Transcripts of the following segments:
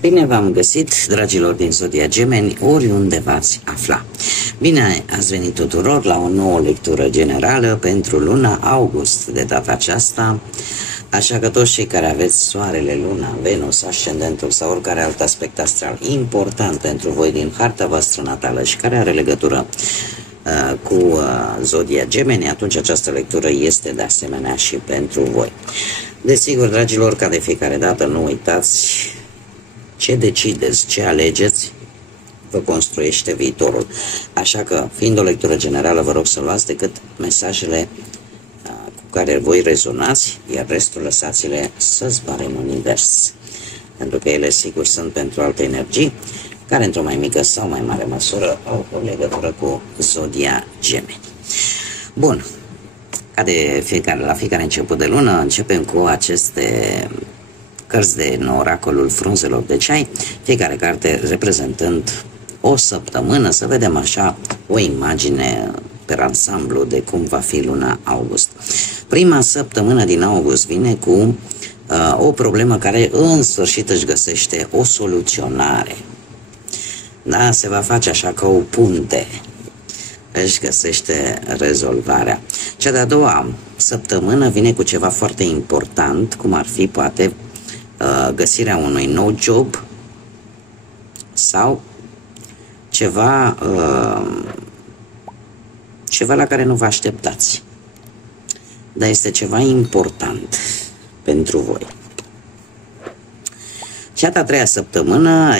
Bine v-am găsit, dragilor din Zodia Gemeni, oriunde v-ați afla. Bine ați venit tuturor la o nouă lectură generală pentru luna august de data aceasta, așa că toți cei care aveți soarele, luna, Venus, ascendentul sau oricare alt aspect astral important pentru voi din harta voastră natală și care are legătură cu Zodia Gemeni, atunci această lectură este de asemenea și pentru voi. Desigur, dragilor, ca de fiecare dată, nu uitați, ce decideți, ce alegeți, vă construiește viitorul. Așa că, fiind o lectură generală, vă rog să luați decât mesajele cu care voi rezonați, iar restul lăsați-le să zboare în univers. Pentru că ele, sigur, sunt pentru alte energii, care, într-o mai mică sau mai mare măsură, au o legătură cu Zodia Gemeni. Bun, ca de la fiecare început de lună, începem cu aceste cărți din oracolul frunzelor de ceai, fiecare carte reprezentând o săptămână, să vedem așa o imagine pe ansamblu de cum va fi luna august. Prima săptămână din august vine cu o problemă care în sfârșit își găsește o soluționare. Da, se va face așa ca o punte, își găsește rezolvarea. Cea de-a doua săptămână vine cu ceva foarte important, cum ar fi poate găsirea unui nou job sau ceva la care nu vă așteptați. Dar este ceva important pentru voi. Cea de-a treia săptămână,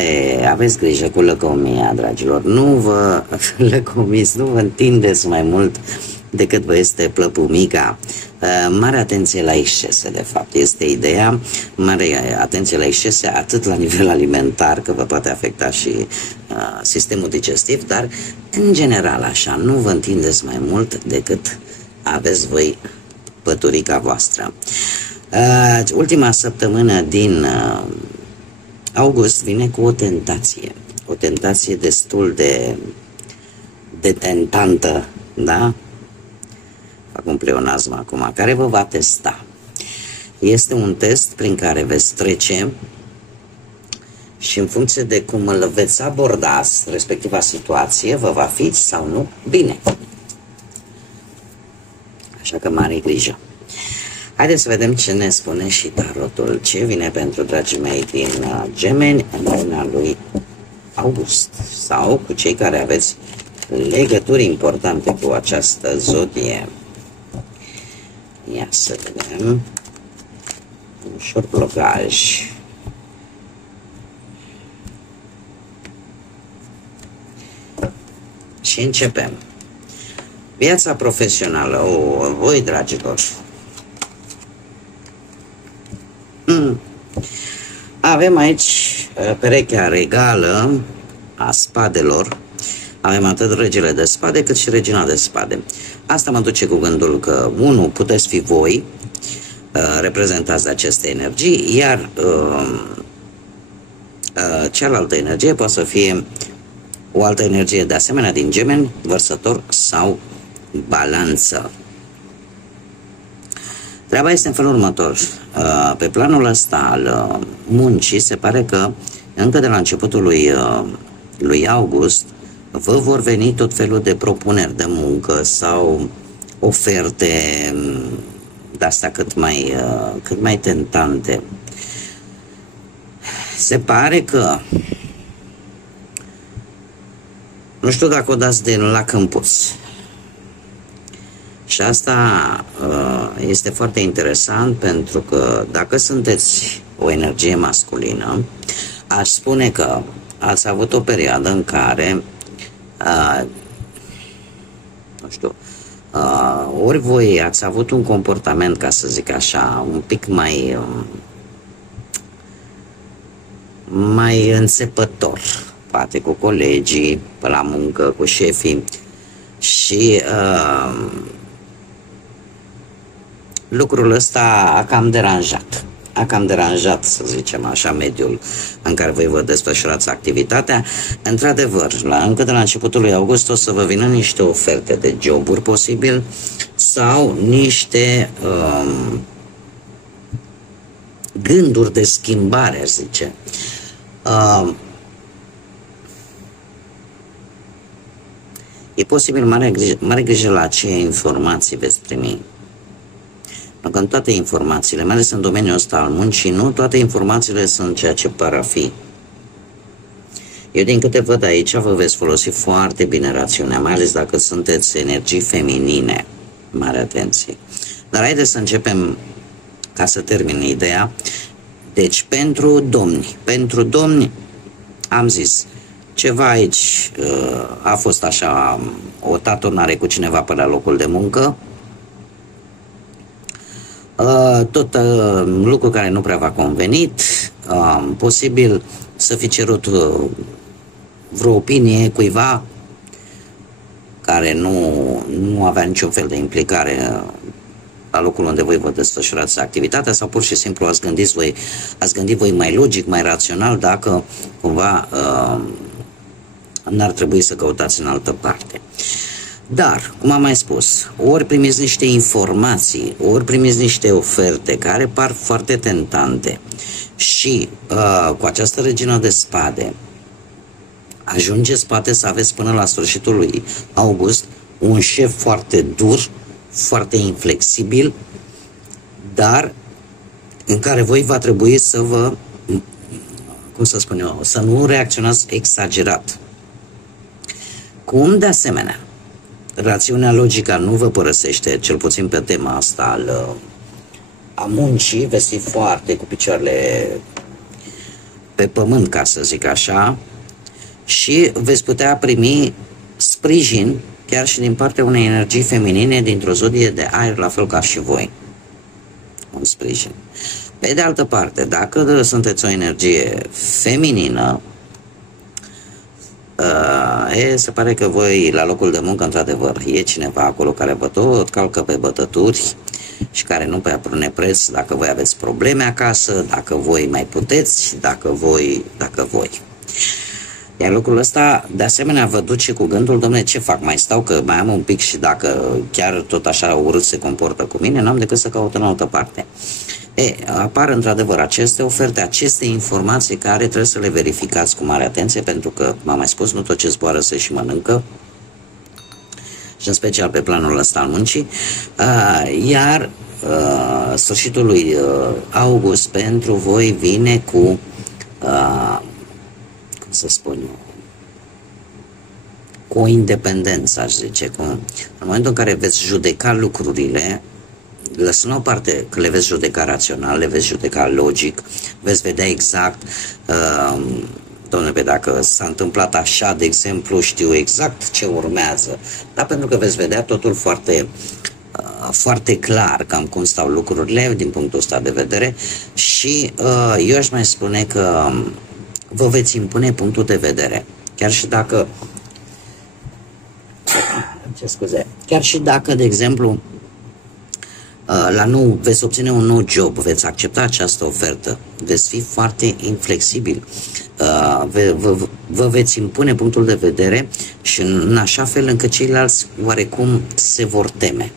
aveți grijă cu lăcomia, dragilor. Nu vă lăcomiți, nu vă întindeți mai mult decât vă este plăpumica. Mare atenție la excese, de fapt, este ideea. Mare atenție la excese, atât la nivel alimentar, că vă poate afecta și sistemul digestiv, dar în general așa, nu vă întindeți mai mult decât aveți voi păturica voastră. Ultima săptămână din august vine cu o tentație destul de tentantă, da? Fac un pleonasm acum, care vă va testa. Este un test prin care veți trece și în funcție de cum îl veți aborda, respectiva situație, vă va fi sau nu bine. Așa că mare grijă. Haideți să vedem ce ne spune și tarotul, ce vine pentru dragii mei din Gemeni în luna lui august, sau cu cei care aveți legături importante cu această zodie. Ia să vedem. Un ușor blocaj. Și începem. Viața profesională. Voi, dragilor. Avem aici perechea regală a spadelor. Avem atât regele de spade cât și regina de spade. Asta mă duce cu gândul că, unu, puteți fi voi, reprezentați de aceste energii, iar cealaltă energie poate să fie o altă energie de asemenea din Gemeni, Vărsător sau Balanță. Treaba este în felul următor. Pe planul ăsta al muncii, se pare că încă de la începutul lui august vă vor veni tot felul de propuneri de muncă sau oferte de-astea cât mai tentante. Se pare că, nu știu dacă o dați din lac în pus. Și asta este foarte interesant, pentru că dacă sunteți o energie masculină, aș spune că ați avut o perioadă în care nu știu, ori voi ați avut un comportament, ca să zic așa, un pic mai înțepător, poate cu colegii, pe la muncă, cu șefii, și lucrul ăsta a cam deranjat, să zicem așa, mediul în care voi vă desfășurați activitatea. Într-adevăr, încă de la începutul lui august o să vă vină niște oferte de joburi posibil sau niște gânduri de schimbare, aș zice. Uh, e posibil mare grijă la ce informații veți primi. Pentru că în toate informațiile, mai ales în domeniul ăsta al muncii, nu toate informațiile sunt ceea ce par a fi. Eu din câte văd aici, vă veți folosi foarte bine rațiunea, mai ales dacă sunteți energii feminine. Mare atenție. Dar haideți să începem, ca să termin ideea. Deci, pentru domni, am zis, ceva aici a fost așa, o tatonare cu cineva pe la locul de muncă, tot lucru care nu prea v-a convenit, posibil să fi cerut vreo opinie cuiva care nu avea niciun fel de implicare la locul unde voi vă desfășurați activitatea, sau pur și simplu ați gândit voi mai logic, mai rațional, dacă cumva n-ar trebui să căutați în altă parte. Dar, cum am mai spus, ori primiți niște informații, ori primiți niște oferte care par foarte tentante și cu această regină de spade ajungeți poate să aveți până la sfârșitul lui august un șef foarte dur, foarte inflexibil, dar în care voi va trebui să vă, cum să spun eu, să nu reacționați exagerat. Cum de asemenea, rațiunea logică nu vă părăsește, cel puțin pe tema asta a muncii, veți fi foarte cu picioarele pe pământ, ca să zic așa, și veți putea primi sprijin chiar și din partea unei energii feminine dintr-o zodie de aer, la fel ca și voi. Un sprijin. Pe de altă parte, dacă sunteți o energie feminină, se pare că voi, la locul de muncă, într-adevăr, e cineva acolo care vă tot calcă pe bătături și care nu prea pune preț dacă voi aveți probleme acasă, dacă voi mai puteți, dacă voi. Iar lucrul ăsta, de asemenea, vă duce cu gândul, dom'le, ce fac? Mai stau că mai am un pic și dacă chiar tot așa urât se comportă cu mine, n-am decât să caut în altă parte. Apar într-adevăr aceste oferte, aceste informații care trebuie să le verificați cu mare atenție, pentru că, cum am mai spus, nu tot ce zboară se și mănâncă, și în special pe planul ăsta al muncii, iar sfârșitul lui august pentru voi vine cu cum să spun eu, cu o independență, aș zice, în momentul în care veți judeca lucrurile, lăsând o parte că le veți judeca rațional, le veți judeca logic, veți vedea exact, domnule, dacă s-a întâmplat așa, de exemplu, știu exact ce urmează, dar pentru că veți vedea totul foarte clar cam cum stau lucrurile din punctul ăsta de vedere și eu aș mai spune că vă veți impune punctul de vedere, chiar și dacă chiar și dacă, de exemplu, veți obține un nou job, veți accepta această ofertă, veți fi foarte inflexibil, vă veți impune punctul de vedere și în așa fel încât ceilalți oarecum se vor teme.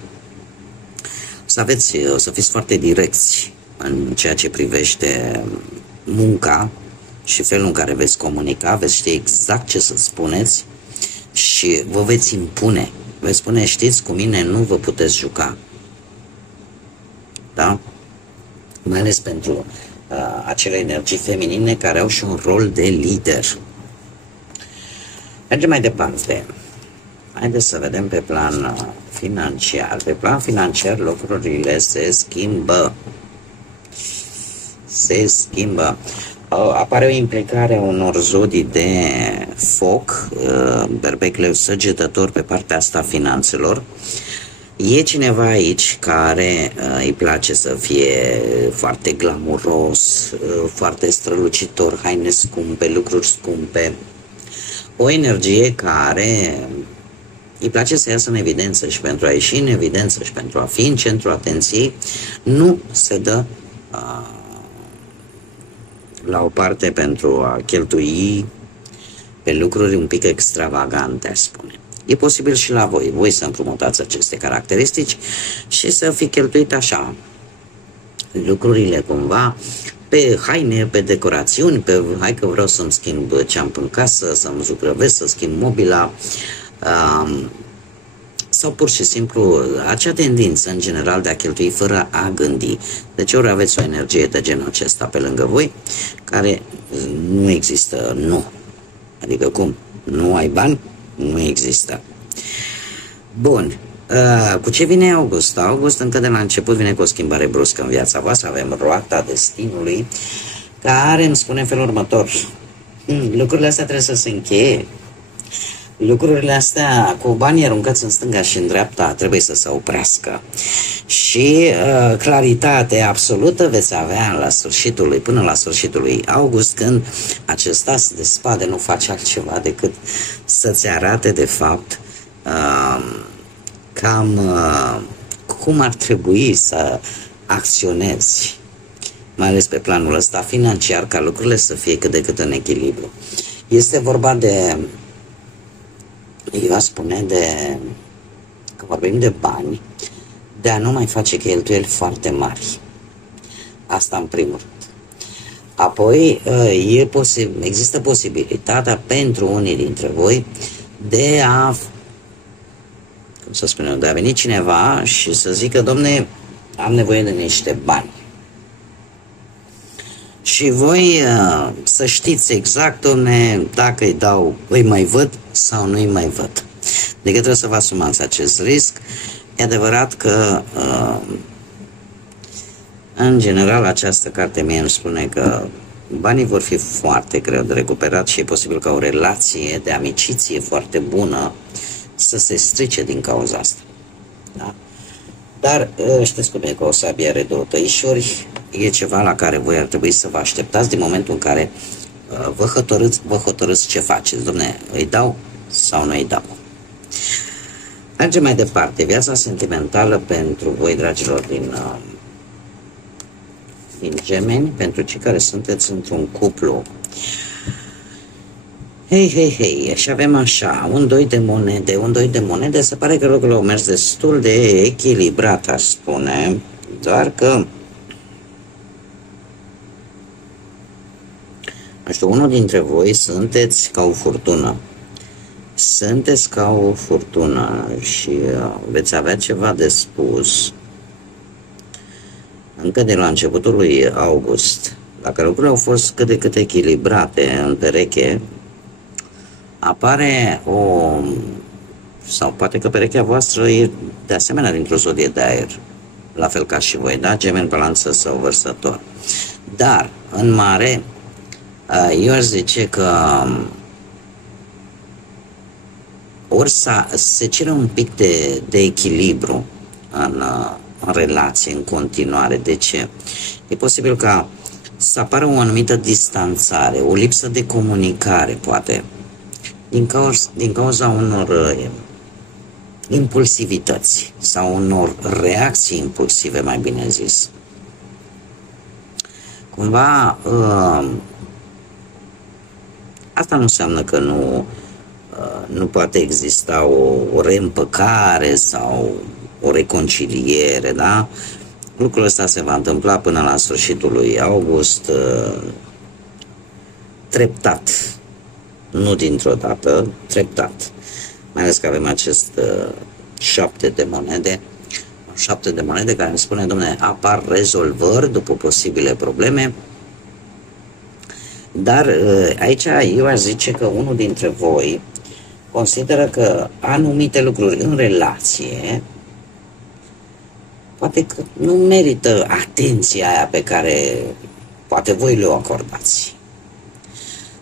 O să fiți foarte direcți în ceea ce privește munca și felul în care veți comunica, veți ști exact ce să spuneți și vă veți impune. Veți spune, știți, cu mine nu vă puteți juca. Da? Mai ales pentru acele energii feminine care au și un rol de lider. Mergem mai departe. Haideți să vedem pe plan financiar. Pe plan financiar lucrurile se schimbă. Apare o implicare a unor zodii de foc, berbec, leu, săgetător pe partea asta finanțelor. E cineva aici care îi place să fie foarte glamuros, foarte strălucitor, haine scumpe, lucruri scumpe. O energie care îi place să iasă în evidență și pentru a ieși în evidență și pentru a fi în centrul atenției, nu se dă la o parte pentru a cheltui pe lucruri un pic extravagante, aș spune. E posibil și la voi să împrumutați aceste caracteristici și să fi cheltuit așa lucrurile cumva pe haine, pe decorațiuni, pe hai că vreau să-mi schimb ce am în casă, să-mi zugrăvesc, să schimb mobila, sau pur și simplu acea tendință în general de a cheltui fără a gândi. Deci ori aveți o energie de genul acesta pe lângă voi, care nu există, nu. Adică cum? Nu ai bani? Nu există. Bun. Cu ce vine August? August încă de la început vine cu o schimbare bruscă în viața voastră. Avem roata destinului, care îmi spune în felul următor: lucrurile astea trebuie să se încheie. Lucrurile astea cu banii aruncați în stânga și în dreapta trebuie să se oprească. Și claritate absolută veți avea la sfârșitul lui, până la sfârșitul lui august, când acest as de spade nu face altceva decât să-ți arate de fapt cam cum ar trebui să acționezi, mai ales pe planul ăsta financiar, ca lucrurile să fie cât de cât în echilibru. Este vorba de, eu aș spune, că vorbim de bani, de a nu mai face cheltuieli foarte mari. Asta în primul rând. Apoi, există posibilitatea pentru unii dintre voi de a, cum să spunem, de a veni cineva și să zică: domne, am nevoie de niște bani. Și voi să știți exact, domne, dacă îi dau, îi mai văd sau nu îi mai văd. Deci trebuie să vă asumați acest risc. E adevărat că în general această carte mie îmi spune că banii vor fi foarte greu de recuperat și e posibil ca o relație de amiciție foarte bună să se strice din cauza asta. Da? Dar știți cum e, că o sabie are două tăișuri. E ceva la care voi ar trebui să vă așteptați din momentul în care vă hotărâți ce faceți. Dom'le, îi dau sau nu îi dau? Mergem mai departe. Viața sentimentală pentru voi, dragilor, din Gemeni, pentru cei care sunteți într-un cuplu. Hei, și avem așa, un doi de monede, se pare că lucrurile au mers destul de echilibrat, aș spune, doar că, nu știu, unul dintre voi sunteți ca o furtună. Sunteți ca o furtună și veți avea ceva de spus încă de la începutul lui august. Dacă lucrurile au fost cât de cât echilibrate în pereche, apare sau poate că perechea voastră e de asemenea dintr-o zodie de aer, la fel ca și voi, da? Gemeni, Balanță sau Vărsător. Dar, în mare, eu aș zice că ori se cere un pic de echilibru în relație, în continuare. De ce? E posibil ca să apară o anumită distanțare, o lipsă de comunicare, poate, din cauza unor impulsivități sau unor reacții impulsive, mai bine zis. Cumva, asta nu înseamnă că nu poate exista o reîmpăcare sau o reconciliere, da? Lucrul ăsta se va întâmpla până la sfârșitul lui august, treptat, nu dintr-o dată, treptat. Mai ales că avem acest 7 de monede, 7 de monede care ne spune, dom'le, apar rezolvări după posibile probleme. Dar aici eu aș zice că unul dintre voi consideră că anumite lucruri în relație poate că nu merită atenția aia pe care poate voi le-o acordați.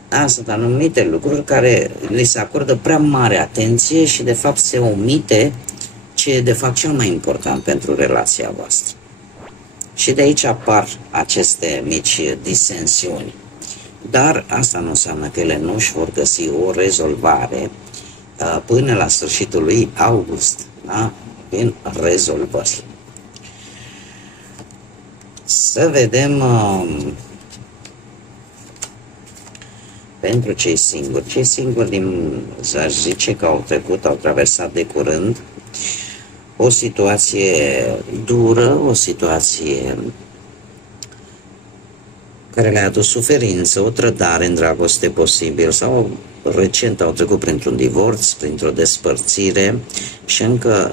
Da, sunt anumite lucruri care li se acordă prea mare atenție și de fapt se omite ce e de fapt cel mai important pentru relația voastră. Și de aici apar aceste mici disensiuni. Dar asta nu înseamnă că ele nu își vor găsi o rezolvare până la sfârșitul lui august, da? Prin rezolvări. Să vedem pentru cei singuri. Cei singuri, aș zice că au traversat de curând o situație dură, o situație care le-a adus suferință, o trădare în dragoste posibil sau recent au trecut printr-un divorț, printr-o despărțire și încă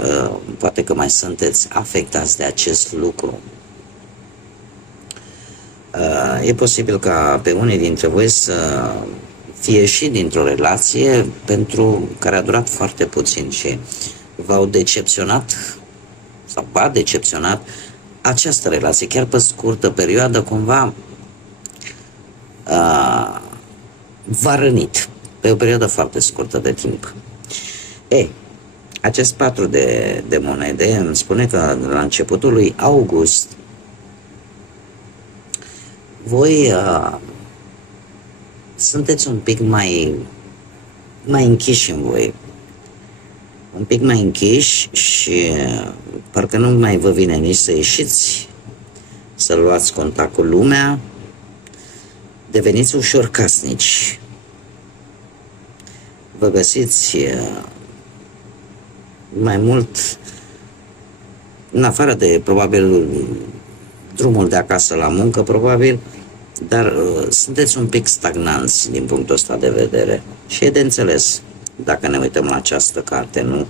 poate că mai sunteți afectați de acest lucru. E posibil ca pe unii dintre voi să fie și dintr-o relație pentru care a durat foarte puțin și v-au decepționat sau v-a decepționat această relație, chiar pe scurtă perioadă, cumva v-a rănit pe o perioadă foarte scurtă de timp. Acest 4 de monede îmi spune că la începutul lui august voi sunteți un pic mai închiși în voi. Un pic mai închiși și parcă nu mai vă vine nici să ieșiți, să luați contact cu lumea, deveniți ușor casnici. Vă găsiți mai mult, în afară de, probabil, drumul de acasă la muncă, probabil, dar sunteți un pic stagnanți din punctul ăsta de vedere. Și e de înțeles, dacă ne uităm la această carte, nu?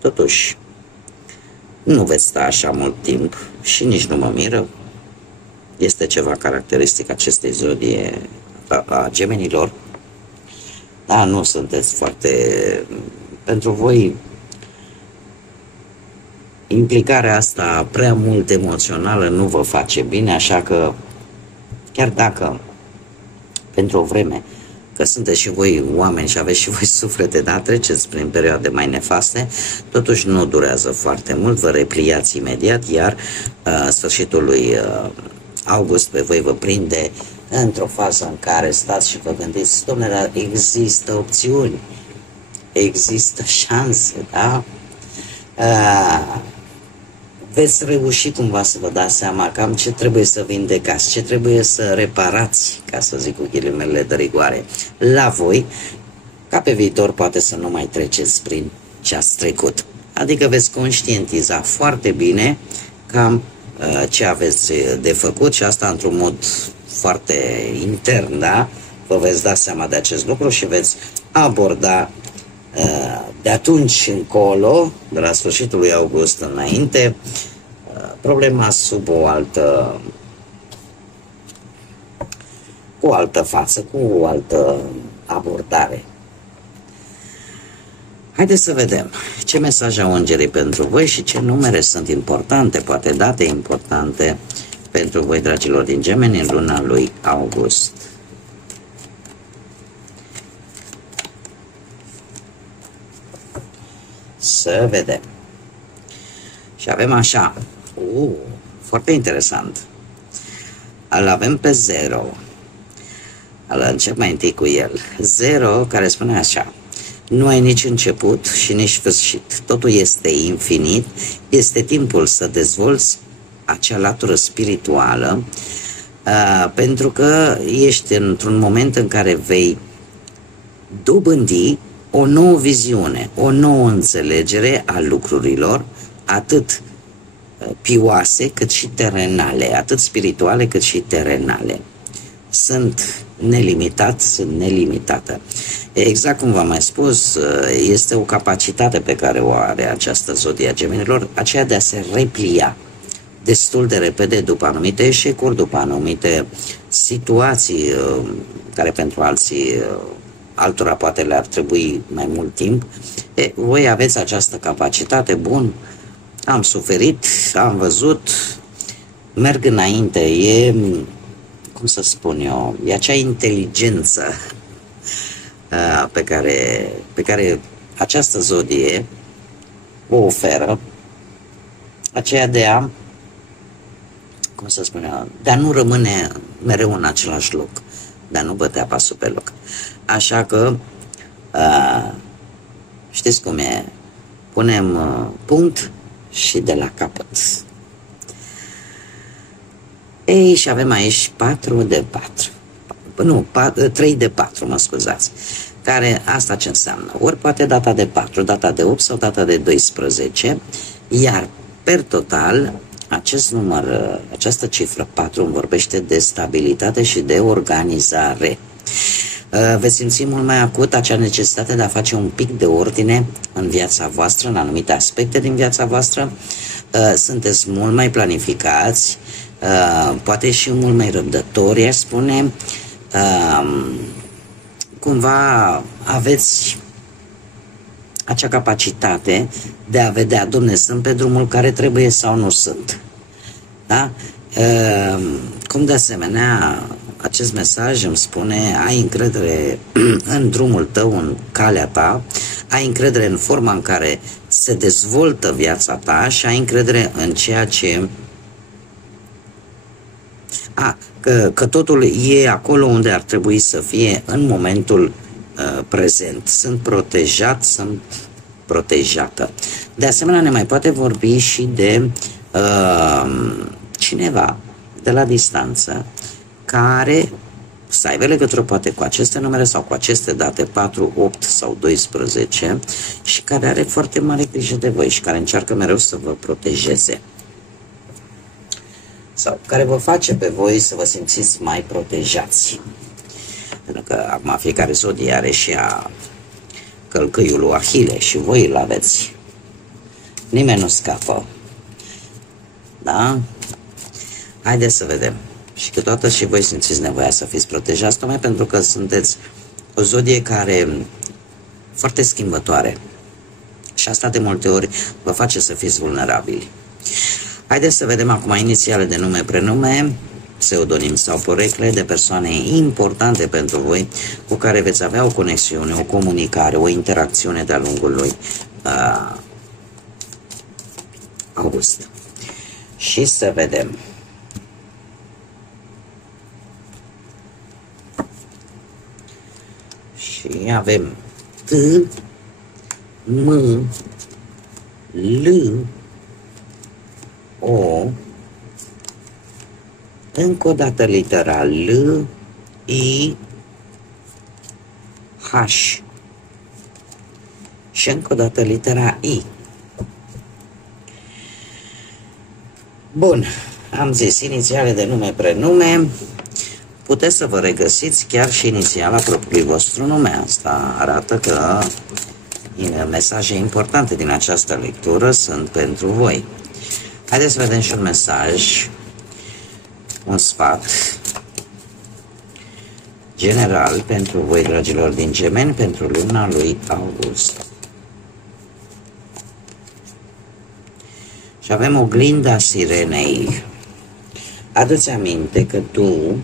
Totuși, nu veți sta așa mult timp și nici nu mă miră. Este ceva caracteristic acestei zodie a gemenilor. Da, nu sunteți foarte... Pentru voi, implicarea asta prea mult emoțională nu vă face bine, așa că chiar dacă pentru o vreme, că sunteți și voi oameni și aveți și voi suflete, da, treceți prin perioade mai nefaste, totuși nu durează foarte mult, vă repliați imediat, iar sfârșitul lui august pe voi vă prinde într-o fază în care stați și vă gândiți, domnule, există opțiuni, există șanse, da? Veți reuși cumva să vă dați seama cam ce trebuie să vindecați, ce trebuie să reparați, ca să zic cu ghilimele de rigoare, la voi, ca pe viitor poate să nu mai treceți prin ce ați trecut. Adică veți conștientiza foarte bine cam ce aveți de făcut și asta într-un mod foarte intern, da? Vă veți da seama de acest lucru și veți aborda de atunci încolo, de la sfârșitul lui august înainte, problema sub cu o altă față, cu o altă abordare. Haideți să vedem ce mesaj au îngerii pentru voi și ce numere sunt importante, poate date importante pentru voi, dragilor din Gemeni, în luna lui august. Să vedem. Și avem așa, foarte interesant. Îl avem pe 0. Îl încep mai întâi cu el. 0 care spune așa: nu ai nici început și nici sfârșit. Totul este infinit. Este timpul să dezvolți acea latură spirituală, pentru că ești într-un moment în care vei dobândi o nouă viziune, o nouă înțelegere a lucrurilor, atât pioase cât și terenale, atât spirituale cât și terenale. Sunt nelimitat, sunt nelimitată. Exact cum v-am mai spus, este o capacitate pe care o are această zodie a Gemenilor, aceea de a se replia destul de repede după anumite eșecuri, după anumite situații care pentru altora poate le-ar trebui mai mult timp. Voi aveți această capacitate. Bun, am suferit, am văzut, merg înainte, e, cum să spun eu, e acea inteligență pe care această zodie o oferă, aceea de a, cum să spun eu, de a nu rămâne mereu în același loc, de a nu bătea pasul pe loc. Așa că, știți cum e, punem punct și de la capăt. Ei, și avem aici 4 de 4. Nu, 3 de 4, mă scuzați. Care, asta ce înseamnă? Ori poate data de 4, data de 8 sau data de 12, iar per total acest număr, această cifră 4 îmi vorbește de stabilitate și de organizare. Veți simți mult mai acut acea necesitate de a face un pic de ordine în viața voastră, în anumite aspecte din viața voastră. Sunteți mult mai planificați, poate și mult mai răbdători, aș spune. Cumva aveți acea capacitate de a vedea, domne, sunt pe drumul care trebuie sau nu sunt. Da? Cum de asemenea, acest mesaj îmi spune, ai încredere în drumul tău, în calea ta, ai încredere în forma în care se dezvoltă viața ta și ai încredere în ceea ce... Că totul e acolo unde ar trebui să fie în momentul prezent. Sunt protejat, sunt protejată. De asemenea, ne mai poate vorbi și de cineva de la distanță care să aibă legătură poate cu aceste numere sau cu aceste date 4, 8 sau 12 și care are foarte mare grijă de voi și care încearcă mereu să vă protejeze. Sau care vă face pe voi să vă simțiți mai protejați. Pentru că acum fiecare zodie are și a călcâiul lui Ahile și voi îl aveți. Nimeni nu scapă. Da? Haideți să vedem. Și câteodată și voi simțiți nevoia să fiți protejați, tocmai pentru că sunteți o zodie care foarte schimbătoare. Și asta de multe ori vă face să fiți vulnerabili. Haideți să vedem acum inițiale de nume, prenume, pseudonim sau porecle de persoane importante pentru voi, cu care veți avea o conexiune, o comunicare, o interacțiune de-a lungul lui august. Și să vedem. Și avem T, M, L, O, încă o dată litera L, I, H și încă o dată litera I. Bun, am zis inițiale de nume, prenume. Puteți să vă regăsiți chiar și inițiala propriului vostru nume. Asta arată că mesaje importante din această lectură sunt pentru voi. Haideți să vedem și un mesaj, un sfat general pentru voi, dragilor din Gemeni, pentru luna lui august. Și avem oglinda sirenei. Adu-ți aminte că tu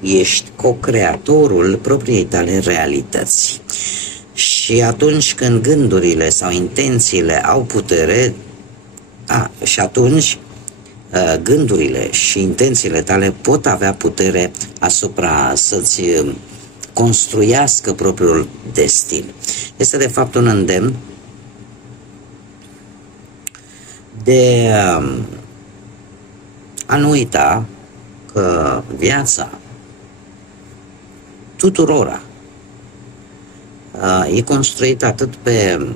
ești co-creatorul propriei tale realități. Și atunci când gândurile sau intențiile au putere, și atunci gândurile și intențiile tale pot avea putere asupra să-ți construiască propriul destin. Este de fapt un îndemn de a nu uita că viața tuturora e construită atât pe...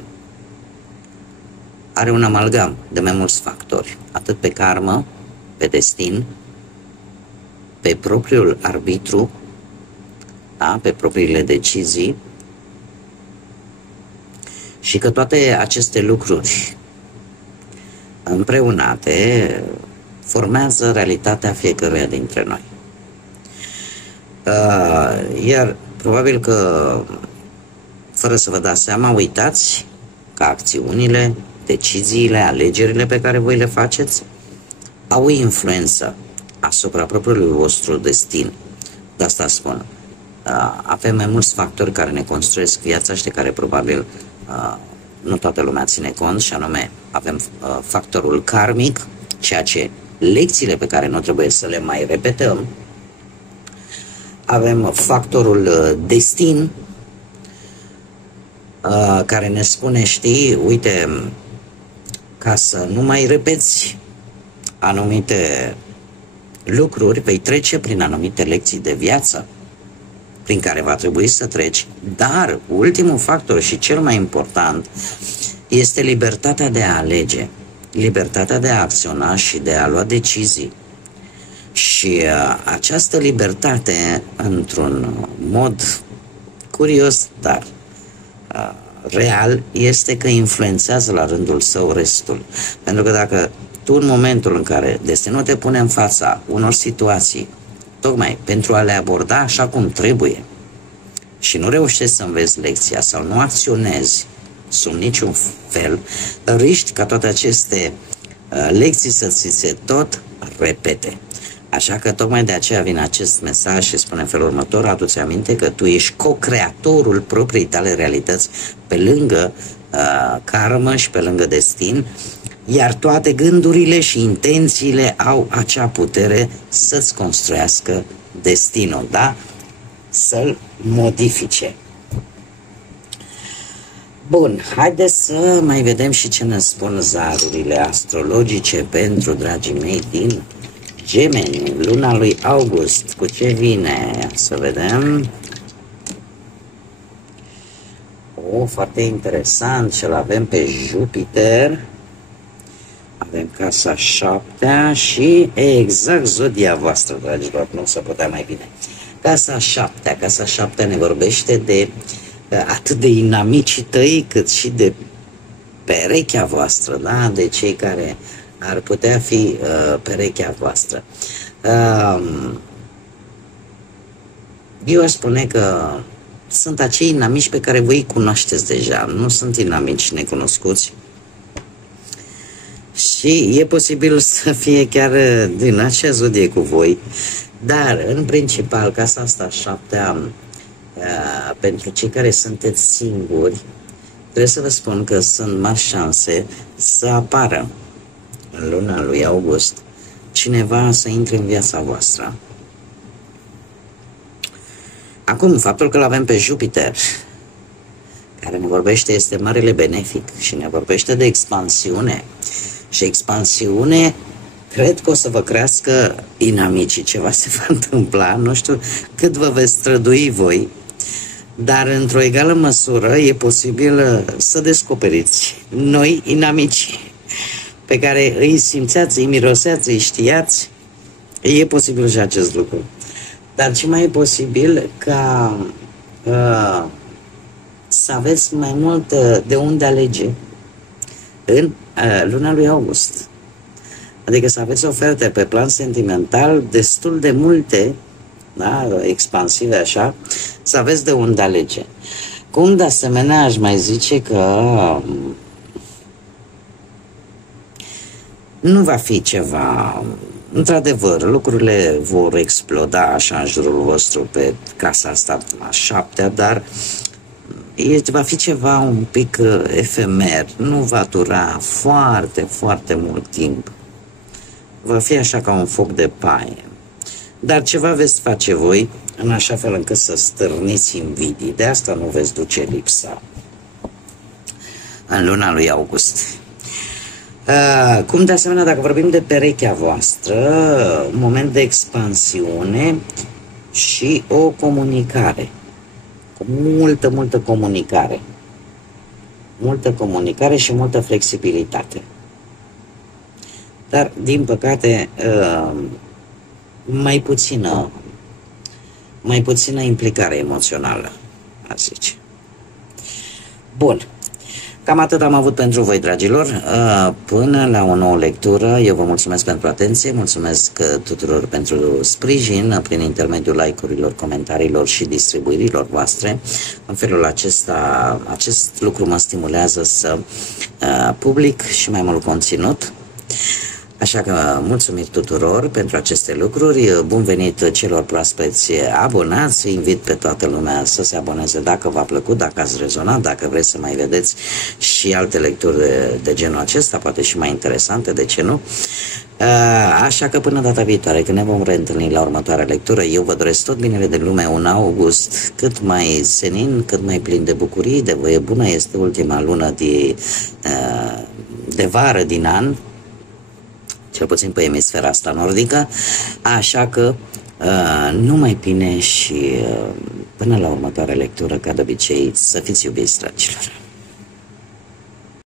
are un amalgam de mai mulți factori, atât pe karmă, pe destin, pe propriul arbitru, da? Pe propriile decizii, și că toate aceste lucruri împreunate formează realitatea fiecăruia dintre noi. Iar probabil că, fără să vă dați seama, uitați că acțiunile, deciziile, alegerile pe care voi le faceți au o influență asupra propriului vostru destin. De asta spun. Avem mai mulți factori care ne construiesc viața și de care probabil nu toată lumea ține cont, și anume avem factorul karmic, ceea ce lecțiile pe care nu trebuie să le mai repetăm. Avem factorul destin, care ne spune, știi, uite, ca să nu mai repeți anumite lucruri, vei trece prin anumite lecții de viață prin care va trebui să treci, dar ultimul factor și cel mai important este libertatea de a alege. libertatea de a acționa și de a lua decizii. Și această libertate, într-un mod curios, dar real, este că influențează la rândul său restul. Pentru că dacă tu, în momentul în care destinul te pune în fața unor situații, tocmai pentru a le aborda așa cum trebuie, și nu reușești să înveți lecția sau nu acționezi sub niciun fel, riști ca toate aceste lecții să ți se tot repete. Așa că tocmai de aceea vine acest mesaj și spune în felul următor: adu-ți aminte că tu ești co-creatorul propriei tale realități, pe lângă karmă și pe lângă destin, iar toate gândurile și intențiile au acea putere să-ți construiască destinul, da? Să-l modifice. Bun, haideți să mai vedem și ce ne spun zarurile astrologice pentru dragii mei din Gemeni, luna lui August. Cu ce vine? Să vedem. Foarte interesant, și-l avem pe Jupiter. Avem casa 7-a și exact zodia voastră, dragilor, nu se putea mai bine. Casa 7-a, casa 7-a ne vorbește de atât de inamicii tăi, cât și de perechea voastră, da? De cei care ar putea fi perechea voastră. Eu aș spune că sunt acei inamici pe care voi îi cunoașteți deja, nu sunt inamici necunoscuți. Și e posibil să fie chiar din acea zodie cu voi, dar în principal casa asta 7-a, pentru cei care sunteți singuri, trebuie să vă spun că sunt mari șanse să apară în luna lui August cineva să intre în viața voastră. Acum, faptul că l-avem pe Jupiter, care ne vorbește, este marele benefic și ne vorbește de expansiune. Și expansiune, cred că o să vă crească inamicii, ceva se va întâmpla, nu știu cât vă veți strădui voi, dar într-o egală măsură e posibil să descoperiți noi inamici pe care îi simțeați, îi miroseați, îi știați. E posibil și acest lucru. Dar ce mai e posibil ca să aveți mai mult de unde alege în luna lui August. Adică să aveți oferte pe plan sentimental destul de multe, da, expansive așa, să aveți de unde alege. Cum de asemenea aș mai zice că nu va fi ceva, într-adevăr, lucrurile vor exploda așa în jurul vostru pe casa asta a 7-a, dar va fi ceva un pic efemer, nu va dura foarte, foarte mult timp. Va fi așa ca un foc de paie. Dar ceva veți face voi în așa fel încât să stârniți invidii. De asta nu veți duce lipsa în luna lui August. Cum de asemenea, dacă vorbim de perechea voastră, un moment de expansiune și o comunicare. Multă comunicare. Multă comunicare și multă flexibilitate. Dar, din păcate, mai puțină implicare emoțională, aș zice. Bun. Cam atât am avut pentru voi, dragilor. Până la o nouă lectură, eu vă mulțumesc pentru atenție, mulțumesc tuturor pentru sprijin prin intermediul like-urilor, comentariilor și distribuirilor voastre. În felul acesta, acest lucru mă stimulează să public și mai mult conținut. Așa că mulțumiri tuturor pentru aceste lucruri, bun venit celor proaspeți abonați, invit pe toată lumea să se aboneze dacă v-a plăcut, dacă ați rezonat, dacă vreți să mai vedeți și alte lecturi de genul acesta, poate și mai interesante, de ce nu? Așa că până data viitoare, când ne vom reîntâlni la următoarea lectură, eu vă doresc tot binele de lume, un august cât mai senin, cât mai plin de bucurii, de voie bună. Este ultima lună de vară din an, cel puțin pe emisfera asta nordică, așa că numai bine și până la următoarea lectură, ca de obicei, să fiți iubiți, dragilor.